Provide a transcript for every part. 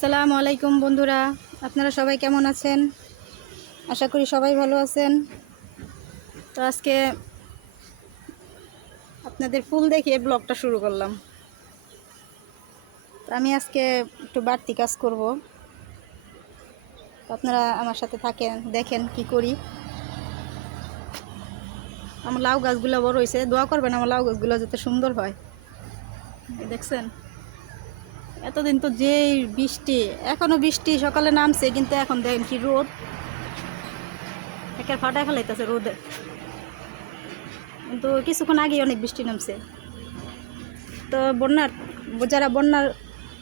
আসসালামু আলাইকুম বন্ধুরা, আপনারা সবাই কেমন আছেন? আশা করি সবাই ভালো আছেন। তো আজকে আপনাদের ফুল দেখিয়ে ব্লগটা শুরু করলাম। তো আমি আজকে একটু বাড়তি কাজ করব, তো আপনারা আমার সাথে থাকেন, দেখেন কি করি। আমার লাউ গাছগুলো বড় হয়েছে, দোয়া করবেন আমার লাউ গাছগুলো যাতে সুন্দর হয়। দেখছেন, এতদিন তো যেই বৃষ্টি, এখনও বৃষ্টি সকালে নামছে, কিন্তু এখন দেখেন কি রোদ, একের ফাটা ফেলাইতেছে রোদে। কিন্তু কিছুক্ষণ আগেই অনেক বৃষ্টি নামছে। তো যারা বন্যার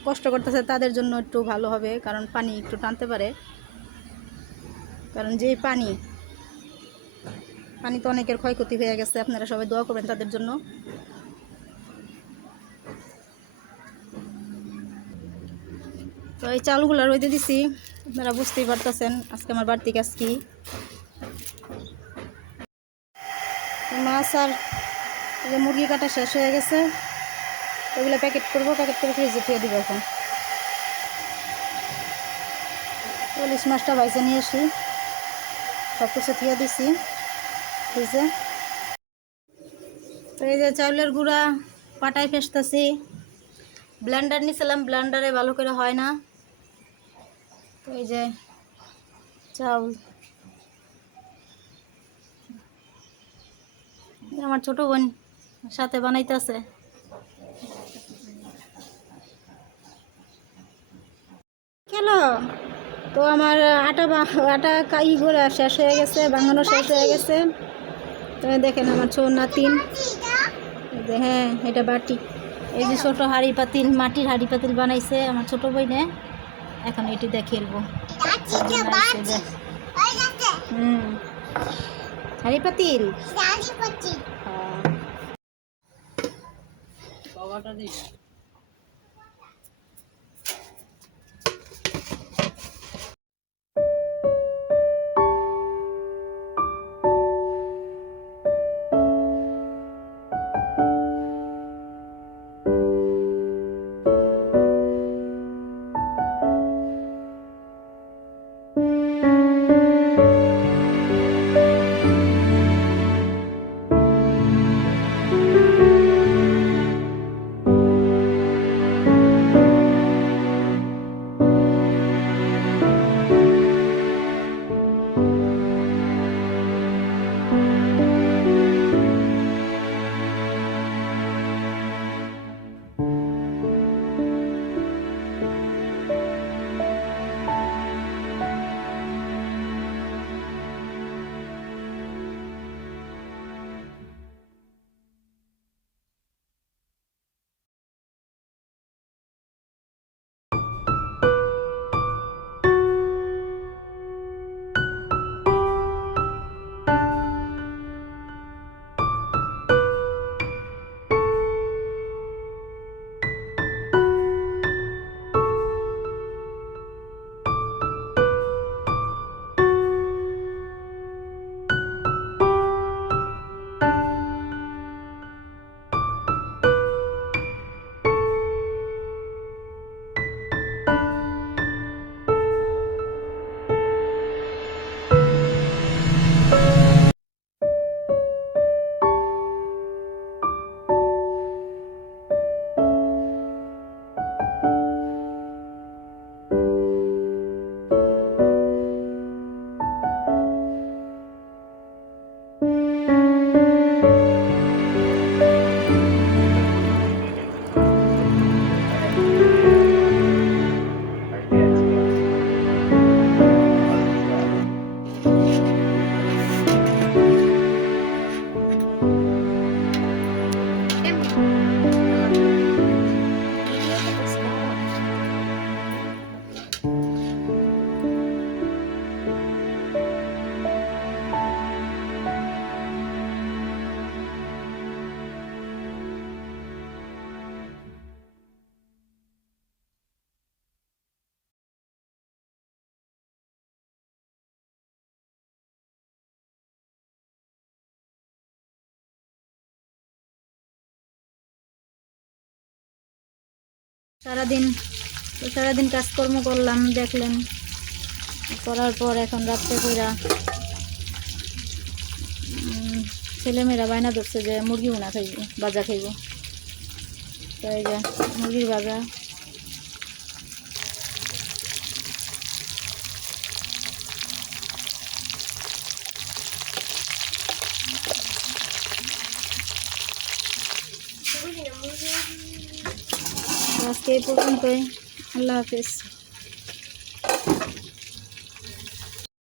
কষ্ট করতেছে তাদের জন্য একটু ভালো হবে, কারণ পানি একটু টানতে পারে। কারণ যেই পানি তো অনেকের ক্ষয়ক্ষতি হয়ে গেছে, আপনারা সবাই দোয়া করবেন তাদের জন্য। তো এই চালগুলো রোদে দিছি, আপনারা বুঝতেই পারতেছেন আজকে আমার বাড়তি কাজ কি। মাছ আর মুরগি কাটা শেষ হয়ে গেছে, ওগুলো প্যাকেট করবো, প্যাকেট করে ফ্রিজে থুয়ে দিব। এখন ইলিশ মাছটা ভাইজে নিয়ে আসি, সব কিছু থুয়ে দিছি ফ্রিজে। তো এই যে চাউলের গুঁড়া পাটায় ফেসতেছি, ব্লেন্ডার নিয়েছিলাম, ব্লেন্ডারে ভালো করে হয় না। তো এই যে চাউল, আমার ছোট বোন সাথে বানাইতেছে। খেলো। তো আমার আটা কাই করে শেষ হয়ে গেছে, বাঙানো শেষ হয়ে গেছে। তো দেখেন আমার ছোট নাতিন, হ্যাঁ এটা বাটি, এই যে ছোট হাঁড়ি পাতিল, মাটির হাঁড়ি পাতিল বানাইছে আমার ছোট বইনে। এখন এটি দিয়ে খেলবো। হুম, হাঁড়ি পাতিল। হ্যাঁ। সারাদিন তো সারাদিন কাজকর্ম করলাম, দেখলেন। করার পর এখন রাত্রে কইরা ছেলেমেয়েরা বায়না ধরছে যে মুরগি ভুনা খাইব, ভাজা খাইব। তো এই যে মুরগির ভাজা। আজকে এই পর্যন্তই। আল্লাহ হাফিজ।